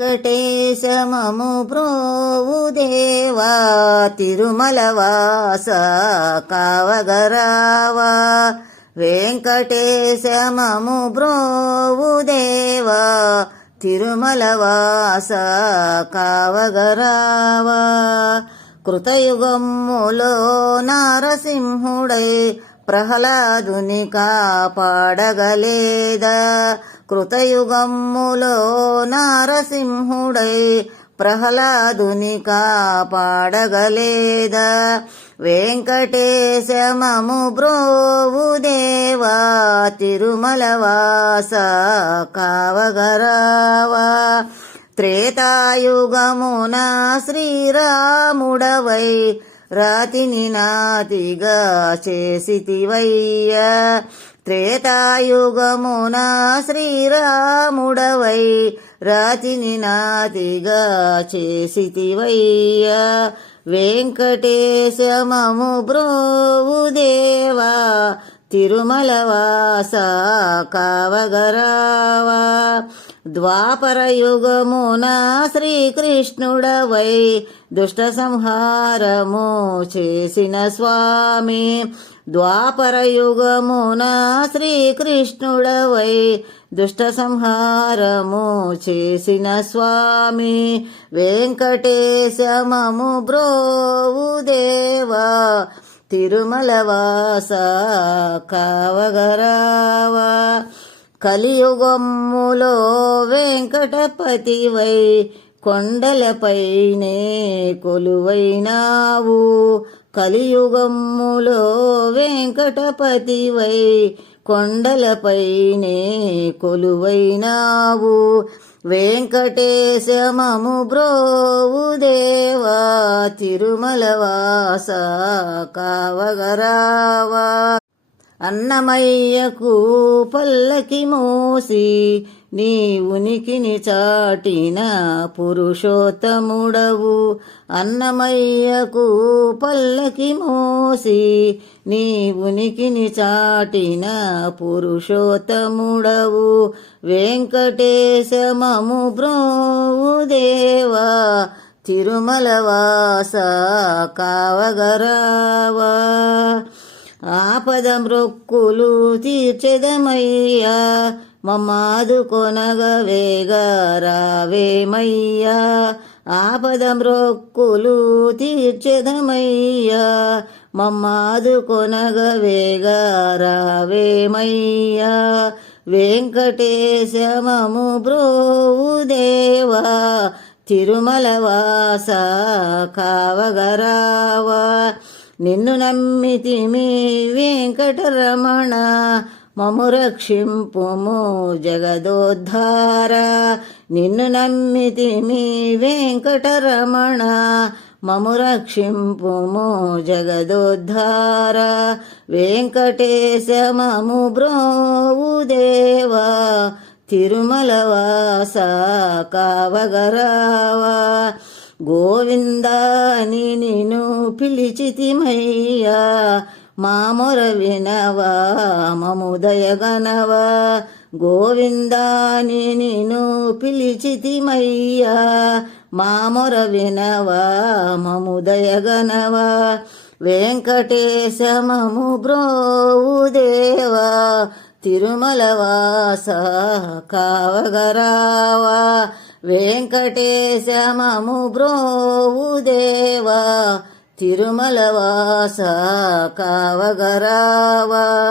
వెంకటేశమము బ్రోవు తిరుమలవాస కావగరావా. వెంకటేశమము బ్రోవు తిరుమలవాస కావగరావా. కృతయుగములో నారసింహుడై ప్రహ్లాదుని కాపాడగలేదా? కృతయుగములో నారసింహుడై ప్రహ్లాదుని కాపాడగలేదా? వెంకటేశమము బ్రోవు దేవా తిరుమలవాస కావగరావా? త్రేతాయుగమున శ్రీరాముడవై రాతిని నాతిగా చేసితివయ్యా. త్రేతాయుగమున శ్రీరాముడవై రాతిని నాతిగా చేసితివయ్యా. వెంకటేశమము బ్రోవుదేవా తిరుమల వాస కావగరావా. ద్వాపర యుగమున శ్రీకృష్ణుడవై దుష్ట సంహారము చేసిన స్వామి. ద్వాపర యుగమున శ్రీకృష్ణుడవై దుష్ట సంహారము చేసిన స్వామి. వెంకటేశమము బ్రోవు దేవా తిరుమల వాస కావగరావా. కలియుగమ్ములో వెంకటపతివై కొండలపైనే కొలువైనావు. కలియుగమ్ములో వెంకటపతివై కొండలపైనే కొలువైనావు. వెంకటేశమము బ్రోవు దేవా తిరుమల వాస కావగరావా. అన్నమయ్యకు పల్లకి మోసి నీ ఉనికిని చాటిన పురుషోత్తముడవు. అన్నమయ్యకు పల్లకి మోసి నీ ఉనికిని చాటిన పురుషోత్తముడవు. వెంకటేశమము బ్రోవు దేవా తిరుమల వాస కావగరావా. ఆపద మృక్కులు తీర్చెదమయ్యా. మమ్మాదు కొనగ వేగ రావేమయ్యా. ఆపద మృక్కులు తీర్చెదమయ్యా. మమ్మాదు కొనగ వేగ రావేమయ్యా. వెంకటేశమము బ్రోవు దేవా. తిరుమల వాస కావగరావా. నిన్ను నమ్మితిమి వెంకటరమణ మము రక్షింపుము జగదోద్ధార. నిన్ను నమ్మితిమి వెంకటరమణ మము రక్షింపుము జగదోద్ధార. వెంకటేశమము బ్రోవు దేవా తిరుమల వాస కావగరావా. గోవిందాని నిన్ను పిలిచితిమయ్యా. మామొర వినవా మముదయగనవా గోవిందాని నిన్ను పిలిచితిమయ్యా. మామొర వినవా మముదయగనవా వెంకటేశమము బ్రోవుదేవా తిరుమల వాస కావగరావా. వెంకటేశమము బ్రోవు దేవా తిరుమల వాస కావగరావా.